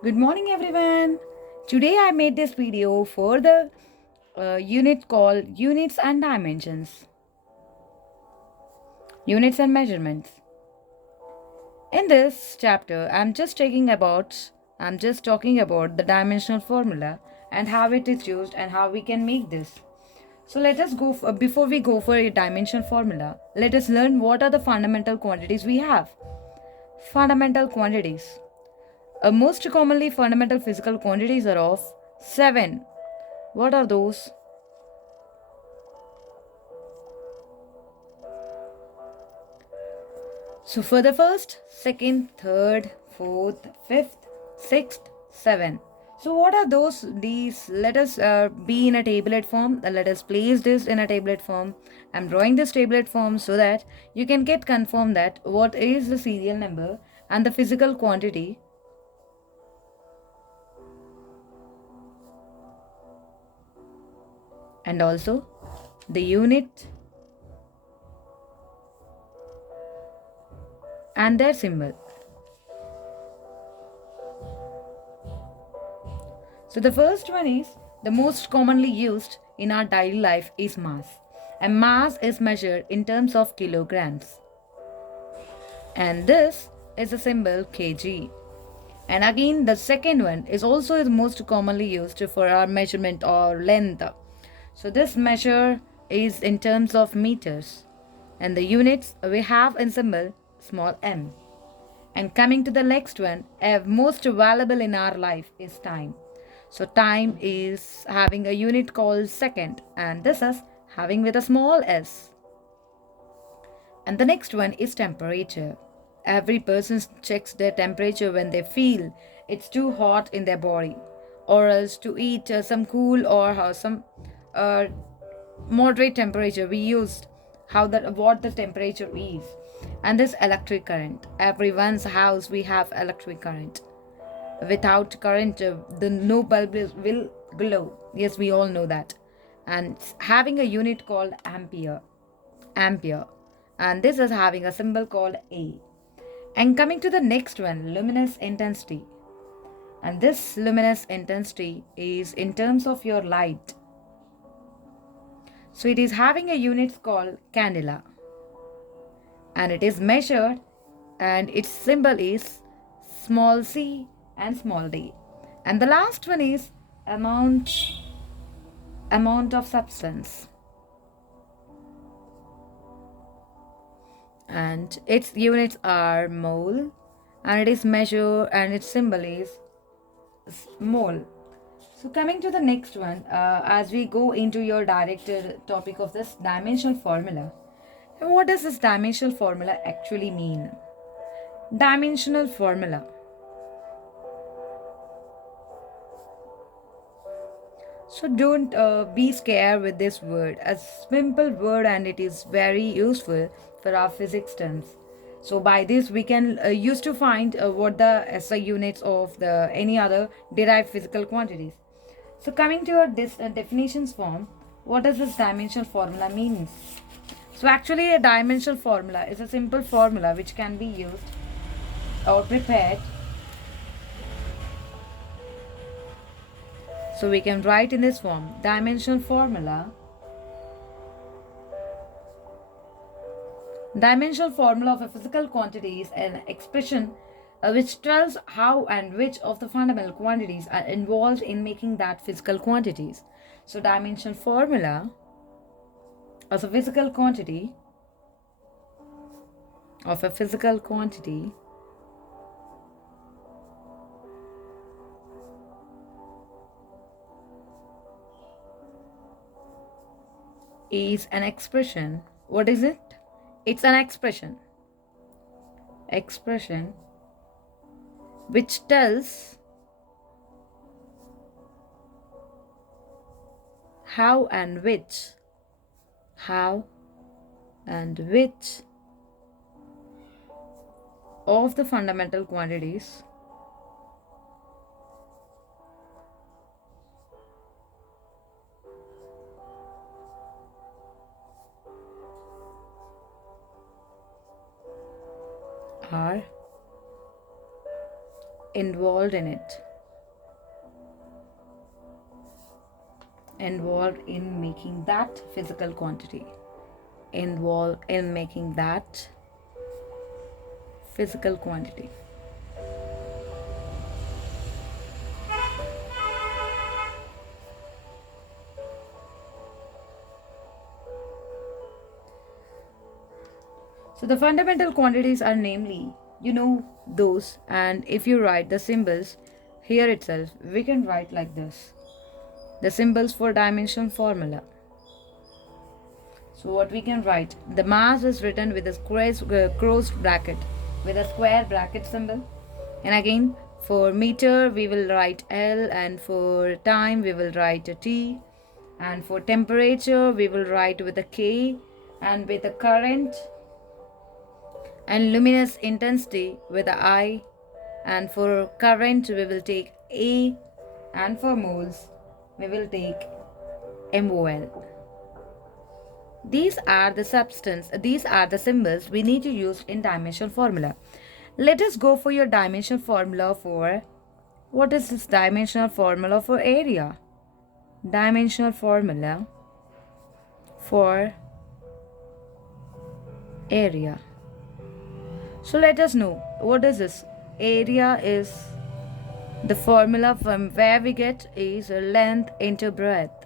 Good morning, everyone. Today I made this video for the unit called Units and Dimensions, Units and Measurements. In this chapter, I'm just talking about the dimensional formula and how it is used and how we can make this. So let us go before we go for a dimension formula. Let us learn what are the fundamental quantities we have. Fundamental quantities. Most commonly, fundamental physical quantities are of 7. What are those? So, for the first, second, third, fourth, fifth, sixth, seven. So, what are those? These let us be in a tablet form. Let us place this in a tablet form. I'm drawing this tablet form so that you can get confirmed that what is the serial number and the physical quantity, and also the unit and their symbol. So the first one is the most commonly used in our daily life is mass. And mass is measured in terms of kilograms. And this is the symbol kg. And again, the second one is also the most commonly used for our measurement or length. So this measure is in terms of meters. And the units we have in symbol small m. And coming to the next one, most valuable in our life is time. So time is having a unit called second, and this is having with a small s. And the next one is temperature. Every person checks their temperature when they feel it's too hot in their body, or else to eat some cool or some uh, moderate temperature. We used what the temperature is. And this electric current. Everyone's house we have electric current. Without current, the no bulb will glow. Yes, we all know that. And having a unit called ampere, and this is having a symbol called A. And coming to the next one, luminous intensity. And this luminous intensity is in terms of your light. So it is having a unit called candela. And it is measured, and its symbol is small c and small d. And the last one is amount of substance, and its units are mole, and it is measured, and its symbol is mole. So coming to the next one, as we go into your directed topic of this dimensional formula, what does this dimensional formula actually mean? Dimensional formula. So don't be scared with this word. A simple word, and it is very useful for our physics terms. So by this we can use to find what the SI units of the any other derived physical quantities. So coming to your definitions form, what does this dimensional formula means? So actually a dimensional formula is a simple formula which can be used or prepared. So we can write in this form, dimensional formula. Dimensional formula of a physical quantity is an expression which tells how and which of the fundamental quantities are involved in making that physical quantities. So dimensional formula of a physical quantity is an expression. What is it? It's an expression which tells how and which of the fundamental quantities are involved in it. involved in making that physical quantity. Involved in making that physical quantity. So the fundamental quantities are namely, those, and if you write the symbols here itself, we can write like this. The symbols for dimension formula. So what we can write, the mass is written with a crossed bracket, with a square bracket symbol. And again, for meter we will write L, and for time we will write a T, and for temperature we will write with a K, and with a current and luminous intensity with a I, and for current we will take A, and for moles we will take MOL. These are the symbols we need to use in dimension formula. Let us go for your dimension formula for, what is this dimensional formula for area? Dimensional formula for area. So let us know, what is this? Area is, the formula from where we get is length into breadth.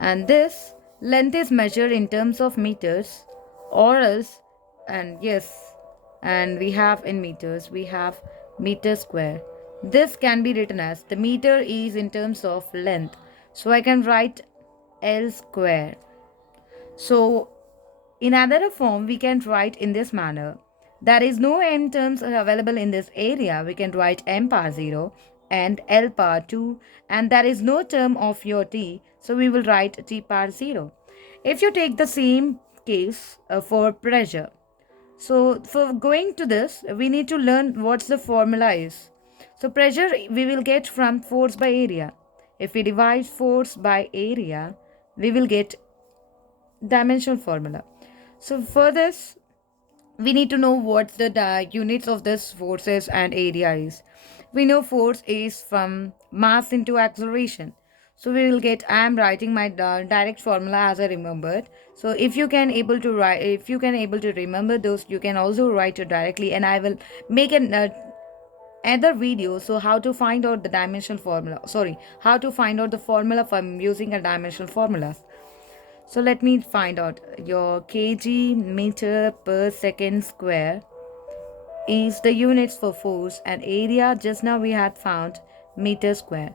And this length is measured in terms of meters, or else, and yes, and we have in meters, we have meter square. This can be written as, the meter is in terms of length, so I can write L square. So in another form we can write in this manner. There is no m terms available in this area. We can write m power 0 and L power 2, and there is no term of your t, so we will write t power 0. If you take the same case for pressure, so for going to this, we need to learn what the formula is. So pressure we will get from force by area. If we divide force by area, we will get dimensional formula. So for this, we need to know what the units of this forces and area is. We know force is from mass into acceleration. So we will get, I am writing my direct formula as I remembered. So if you can able to write, if you can able to remember those, you can also write it directly, and I will make an other video, so how to find out the dimensional formula, how to find out the formula from using a dimensional formula. So let me find out, your kg meter per second square is the units for force, and area just now we had found meter square.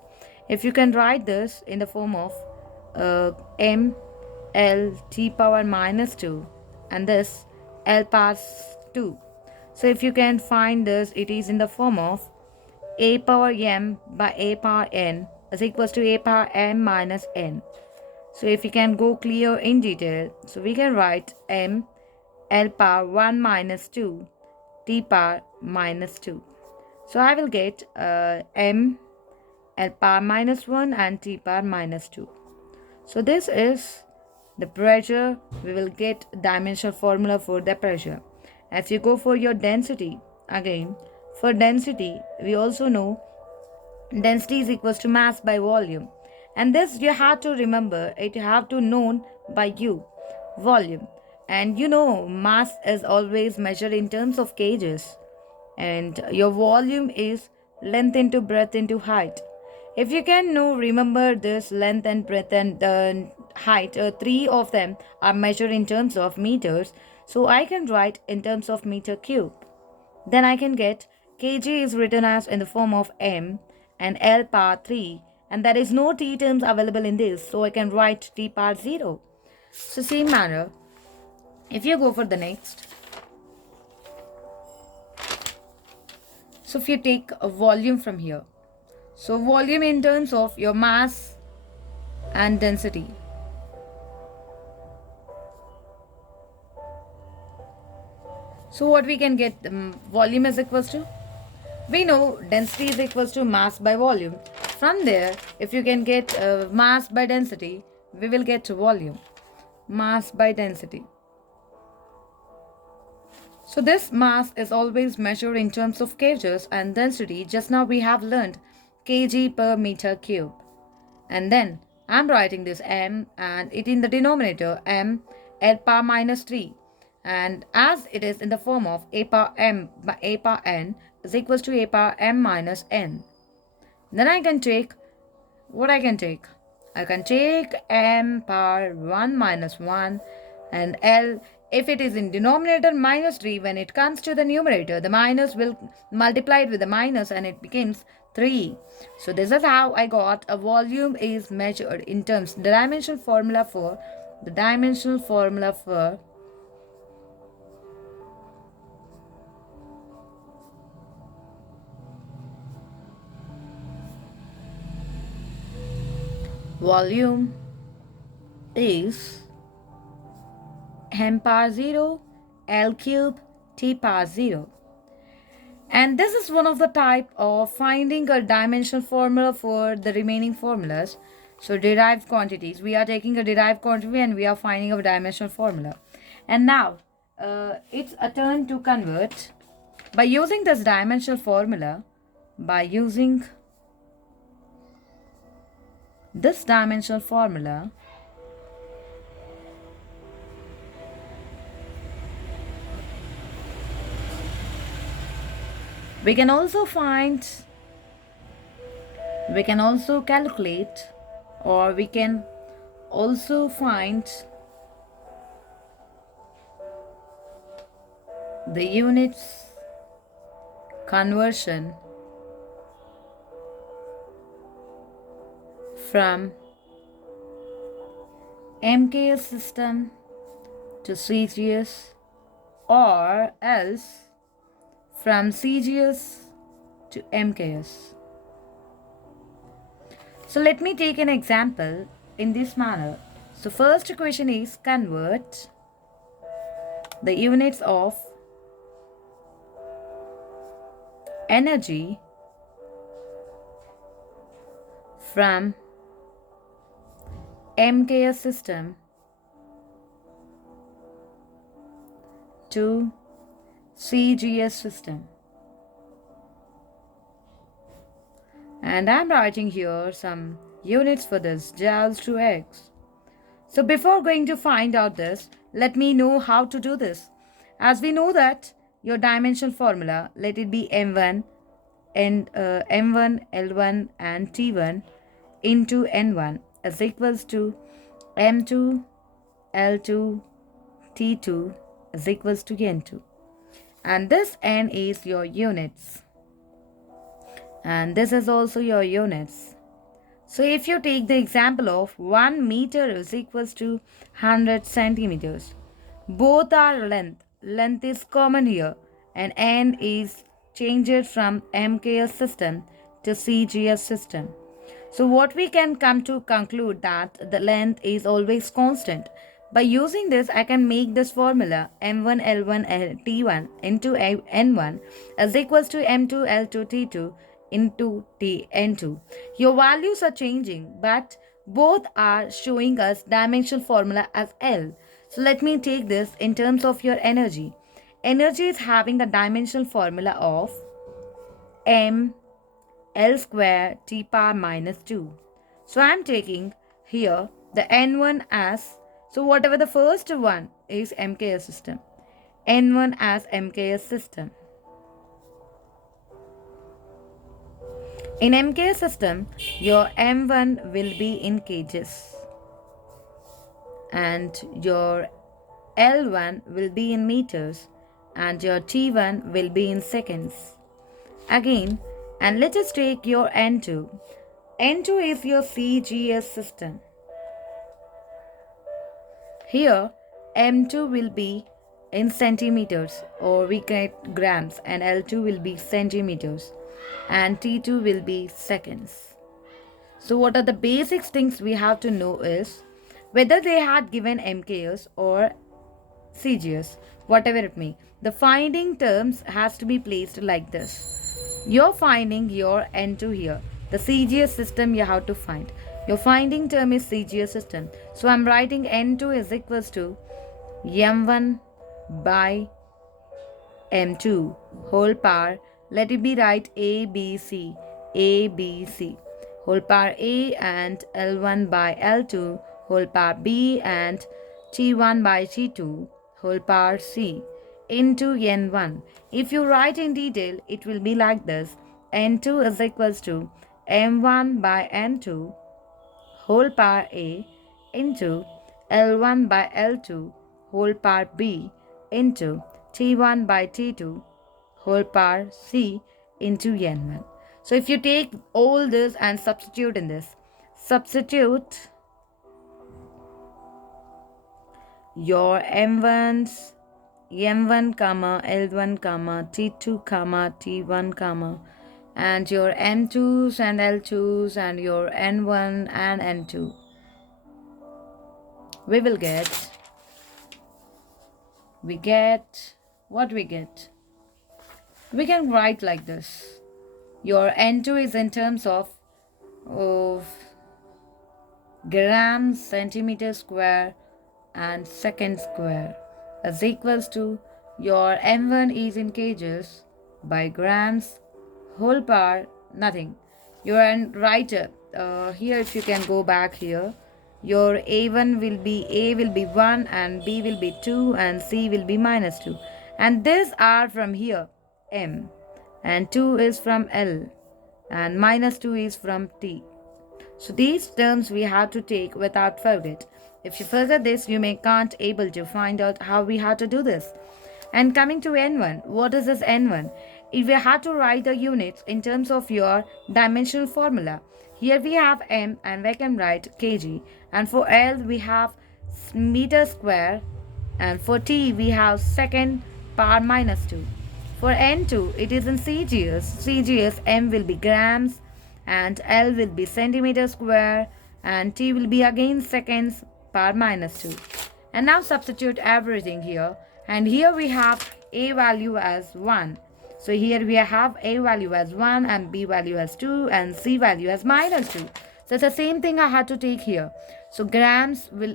If you can write this in the form of m L t power minus 2, and this L power 2. So if you can find this, it is in the form of a power m by a power n is equals to a power m minus n. So if you can go clear in detail, so we can write m L power 1 minus 2 t power minus 2. So I will get m L power minus 1 and t power minus 2. So this is the pressure. We will get dimensional formula for the pressure. If you go for your density, again for density we also know density is equals to mass by volume, and this you have to remember, it have to known by you, volume. And mass is always measured in terms of kgs, and your volume is length into breadth into height. If you can remember this length and breadth and height, three of them are measured in terms of meters, so I can write in terms of meter cube. Then I can get kg is written as in the form of m and L power 3, and there is no t terms available in this, so I can write t power 0. So same manner, if you go for the next, so if you take a volume from here, so volume in terms of your mass and density. So what we can get, volume is equals to, we know density is equals to mass by volume. From there, if you can get mass by density, we will get volume, mass by density. So this mass is always measured in terms of kgs, and density just now we have learned kg per meter cube. And then I'm writing this m and it in the denominator m l power minus 3. And as it is in the form of a power m by a power n is equals to a power m minus n. Then I can take what I can take. I can take m power 1 minus 1 and L. If it is in denominator minus 3, when it comes to the numerator, the minus will multiply it with the minus and it becomes 3. So this is how I got a volume is measured in terms. The dimensional formula for volume is m power 0 L cube T power 0. And this is one of the type of finding a dimensional formula for the remaining formulas. So derived quantities, we are taking a derived quantity and we are finding a dimensional formula. And now it's a turn to convert by using this dimensional formula. By using this dimensional formula, we can also calculate, or we can also find the units conversion from MKS system to CGS, or else from CGS to MKS. So let me take an example in this manner. So first equation is convert the units of energy from MKS system to CGS system. And I'm writing here some units for this, joules to x. So before going to find out this, let me know how to do this. As we know that your dimensional formula, let it be m1 and m1, l1 and t1 into n1 is equals to m2, l2, t2 is equals to n2. And this n is your units. And this is also your units. So if you take the example of 1 meter is equals to 100 centimeters. Both are length. Length is common here. And n is changed from MKS system to CGS system. So what we can come to conclude that the length is always constant. By using this, I can make this formula m1 l1 t1 into n1 is equals to m2 l2 t2 into n2. Your values are changing, but both are showing us dimensional formula as L. So let me take this in terms of your energy. Energy is having a dimensional formula of m L square T power minus 2. So I am taking here the N1 as, so whatever the first one is MKS system. N1 as MKS system. In MKS system, your M1 will be in kgs. And your L1 will be in meters. And your T1 will be in seconds. Again, and let us take your N2. N2 is your CGS system. Here, M2 will be in centimeters, or we get grams, and L2 will be centimeters, and T2 will be seconds. So what are the basic things we have to know is whether they had given MKS or CGS, whatever it may. The finding terms has to be placed like this. You're finding your N2 here. The CGS system you have to find. Your finding term is CGS system. So I'm writing N2 is equals to M1 by M2 whole power. Let it be right A, B, C. A, B, C, whole power A and L1 by L2, whole power B and T1 by T2, whole power C into N1. If you write in detail, it will be like this. N2 is equals to M1 by N2 whole power A into L1 by L2 whole power B into T1 by T2 whole power C into N1. So if you take all this and substitute in this, substitute your M1s, M1 comma L1 comma T2 comma T1 comma and your M2s and L2s and your N1 and N2, we get what we get. We can write like this. Your N2 is in terms of grams, centimeter square and second square is equals to your M1 is in kgs by grams whole power nothing. Your writer here, if you can go back here, your A1 will be A will be 1 and B will be 2 and C will be minus 2, and these are from here M and 2 is from L and minus 2 is from T. So these terms we have to take without forget. If you forget this, you may can't able to find out how we have to do this. And coming to N1, what is this N1? If we have to write the units in terms of your dimensional formula, here we have M and we can write kg, and for L we have meter square, and for T we have second power minus 2. For N2 it is in CGS M will be grams and L will be centimeter square and T will be again seconds power minus 2. And now substitute everything here, and here we have A value as 1. So here we have A value as 1 and B value as 2 and C value as minus 2. So it's the same thing I had to take here. So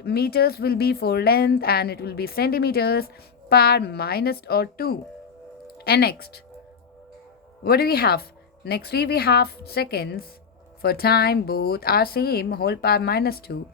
meters will be for length and it will be centimeters per minus or 2. And next, what do we have? Next we have seconds. For time, both are same, whole power minus 2.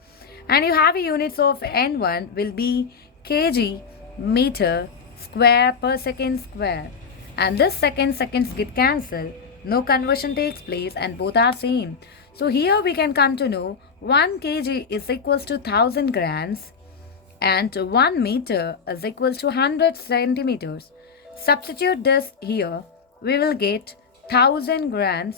And you have units of N1 will be kg meter square per second square. And this seconds get cancelled. No conversion takes place and both are same. So here we can come to know 1 kg is equals to 1000 grams and 1 meter is equals to 100 centimeters. Substitute this here. We will get 1000 grams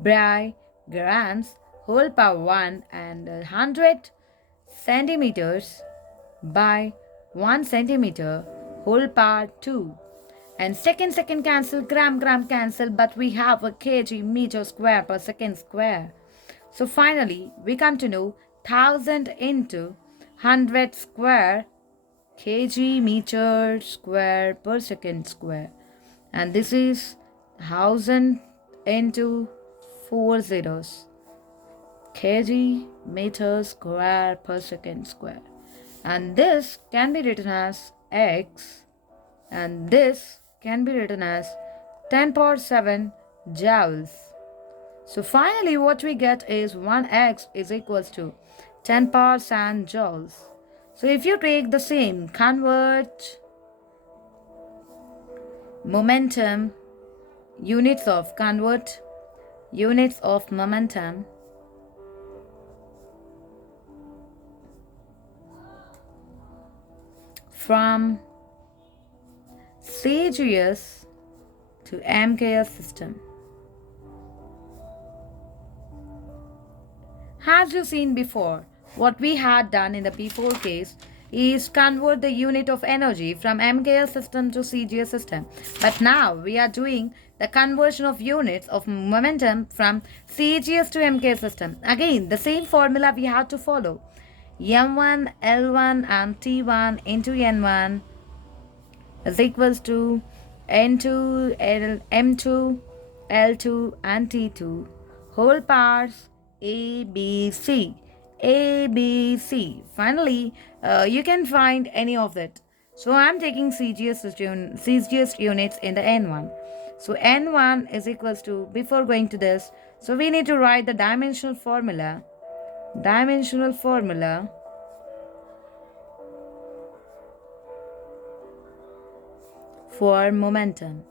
by grams whole power 1 and 100 centimeters by 1 centimeter whole power 2. And second cancel, gram cancel, but we have a kg meter square per second square. So finally we come to know 1000 into 100 square kg meter square per second square, and this is 1000 into 4 zeros kg meter square per second square, and this can be written as x and this can be written as 10 power 7 joules. So finally what we get is 1x is equals to 10 power 7 joules. So if you take the same, convert momentum, convert units of momentum from CGS to MKS system. As you seen before, what we had done in the before case is convert the unit of energy from MKS system to CGS system. But now we are doing the conversion of units of momentum from CGS to MKS system. Again, the same formula we have to follow. M1, L1 and T1 into N1 is equals to N2, M2, L2 and T2 whole powers A, B, C. Finally, you can find any of that. So I'm taking CGS units in the N1. So N1 is equals to, before going to this, so we need to write the dimensional formula. Dimensional formula for momentum.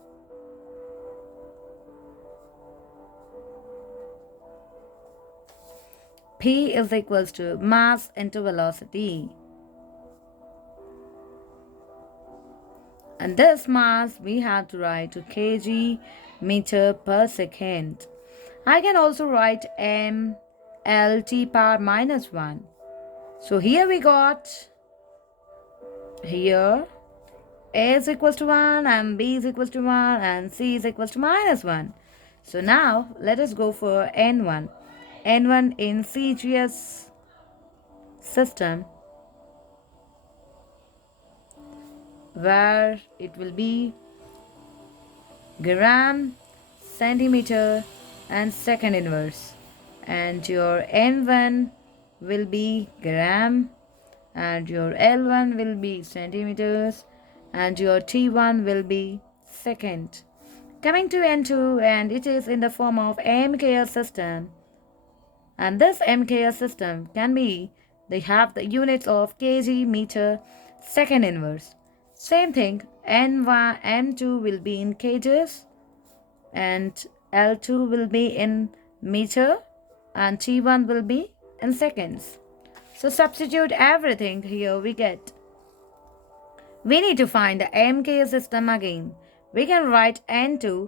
P is equals to mass into velocity. And this mass we have to write to kg meter per second. I can also write m l t power minus 1. So here we got, here a is equals to 1 and b is equals to 1 and c is equals to minus 1. So now let us go for n1. N1 in CGS system, where it will be gram, centimeter and second inverse, and your N1 will be gram and your L1 will be centimeters and your T1 will be second. Coming to N2, and it is in the form of MKS system, and this MKS system can be, they have the units of kg meter second inverse. Same thing, N1, N2 will be in kgs and L2 will be in meter and T1 will be in seconds. So substitute everything here we get. We need to find the MKS system again. We can write N2,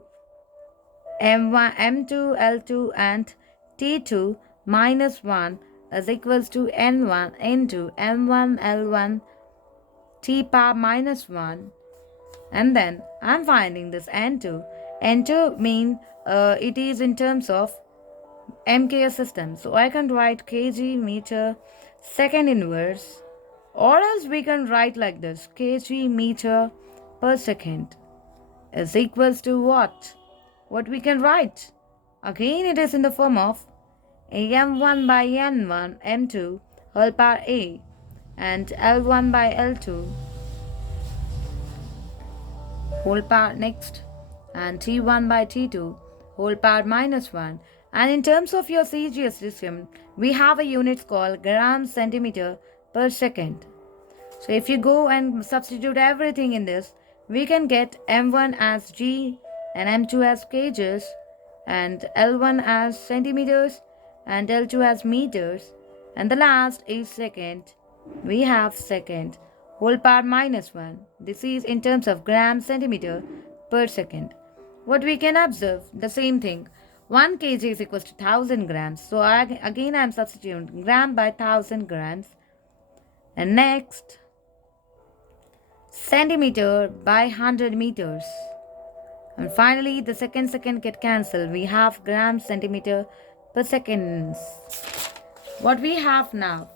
M1, M2, L2 and T2 minus 1 is equals to N1 into M1, L1, T power minus 1. And then I'm finding this N2. N2 mean it is in terms of MKS system. So I can write kg meter second inverse, or else we can write like this, kg meter per second is equals to what? What we can write? Again it is in the form of m1 by n1 m2 whole power a and l1 by l2 whole power next and t1 by t2 whole power minus 1. And in terms of your CGS system, we have a unit called gram centimeter per second. So if you go and substitute everything in this, we can get m1 as g and m2 as kgs and l1 as centimeters and l2 as meters, and the last is second. We have second whole power minus 1. This is in terms of gram centimeter per second. What we can observe, the same thing. 1 kg is equals to 1000 grams. So again I am substituting gram by 1000 grams. And next, centimeter by 100 meters. And finally, the second get cancelled. We have gram centimeter per seconds. What we have now,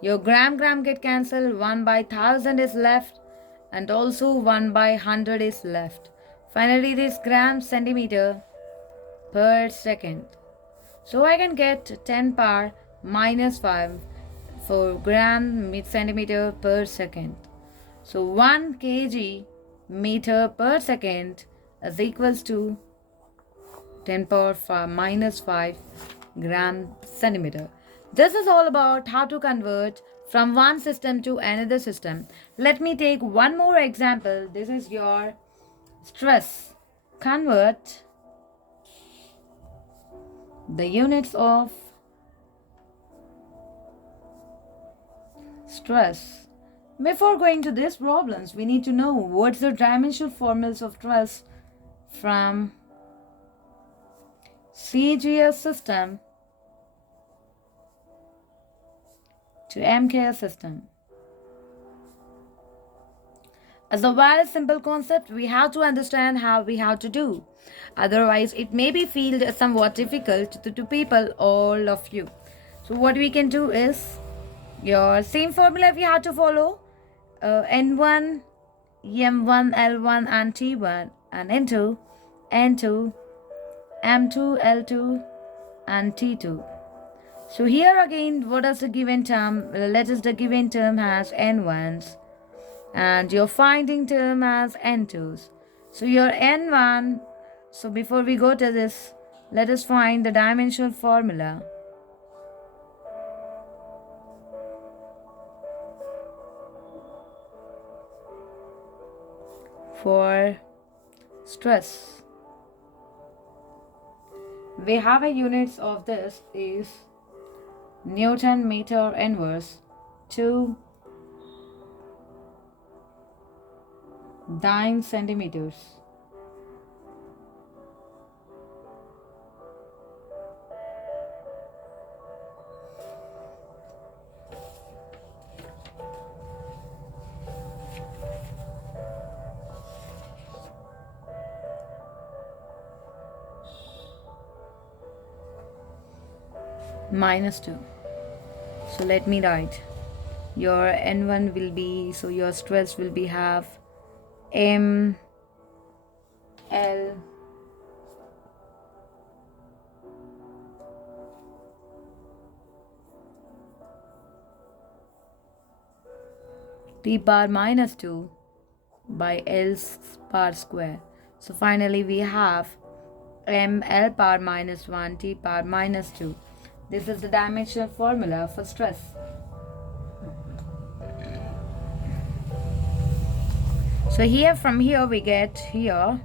your gram get cancelled, 1 by 1000 is left and also 1 by 100 is left. Finally, this gram centimeter per second. So I can get 10 power minus 5 for gram centimeter per second. So 1 kg meter per second is equals to 10 power minus 5 gram centimeter. This is all about how to convert from one system to another system. Let me take one more example. This is your stress. Convert the units of stress. Before going to these problems, we need to know what's the dimensional formulas of stress from CGS system to MKS system. As a very simple concept, we have to understand how we have to do. Otherwise, it may be feel somewhat difficult to people, all of you. So what we can do is, your same formula we have to follow. N1, M1, L1 and T1 and N2, N2, M2, L2 and T2. So here again, what is the given term? Let us the given term has N1s and your finding term has N2s. So your N1 So before we go to this, let us find the dimensional formula for stress. We have a units of this is Newton meter inverse to 9 centimeters. Minus 2. So let me write. Your N1 will be, so your stress will be have M L T power minus 2 by L power square. So finally we have M L power minus 1 T power minus 2. This is the dimensional formula for stress. So here from here we get here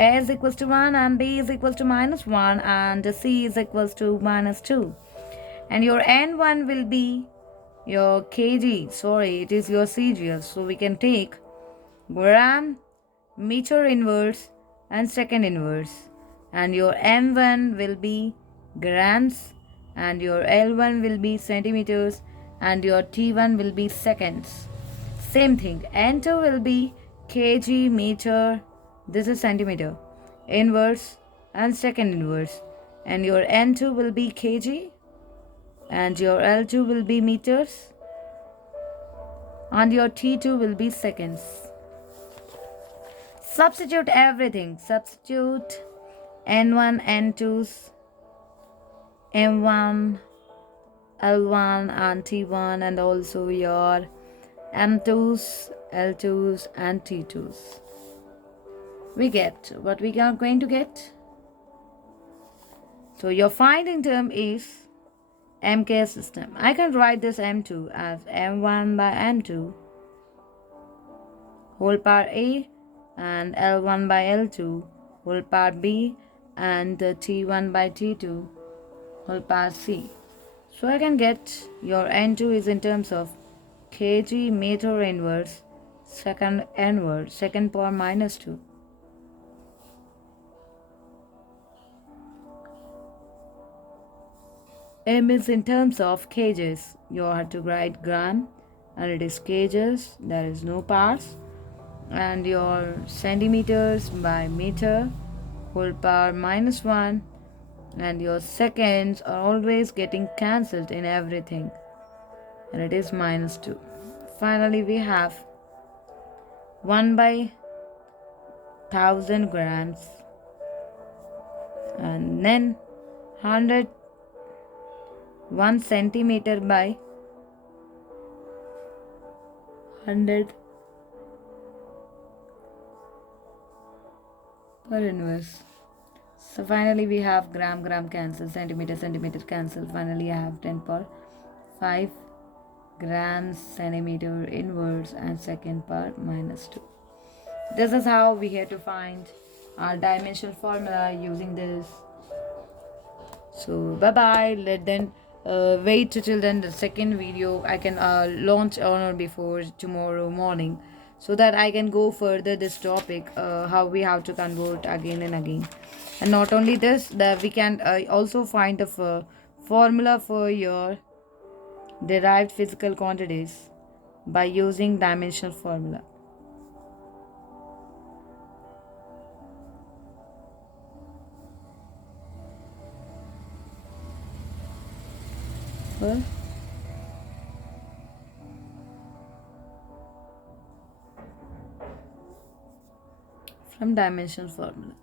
A is equals to 1 and B is equals to minus 1 and C is equals to minus 2. And your N1 will be your kg, sorry, it is your CGS. So we can take gram, meter inverse and second inverse. And your M1 will be grams and your L1 will be centimeters and your T1 will be seconds. Same thing, N2 will be kg, meter, this is centimeter, inverse and second inverse. And your N2 will be kg and your L2 will be meters and your T2 will be seconds. Substitute everything. Substitute N1, N2s, M1, L1 and T1 and also your M2s, L2s and T2s. We get what we are going to get. So your finding term is MK system. I can write this M2 as M1 by M2 whole power A and L1 by L2 whole power B and T1 by T2 whole power C. So I can get your N2 is in terms of kg meter inverse second power minus 2. M is in terms of kgs. You have to write gram and it is kgs, there is no parts. And your centimeters by meter whole power minus 1 and your seconds are always getting cancelled in everything and it is minus 2. Finally we have 1 by 1000 grams and then 1 centimeter by 100 per inverse. So finally we have gram cancel, centimeter cancel. Finally I have 10 per 5 grams centimeter inverse and second per minus 2. This is how we have to find our dimensional formula using this. So bye bye. Let then wait till then the second video I can launch on or before tomorrow morning, so that I can go further this topic, how we have to convert again and again. And not only this, that we can also find the formula for your derived physical quantities by using dimensional formula. From dimensional formula.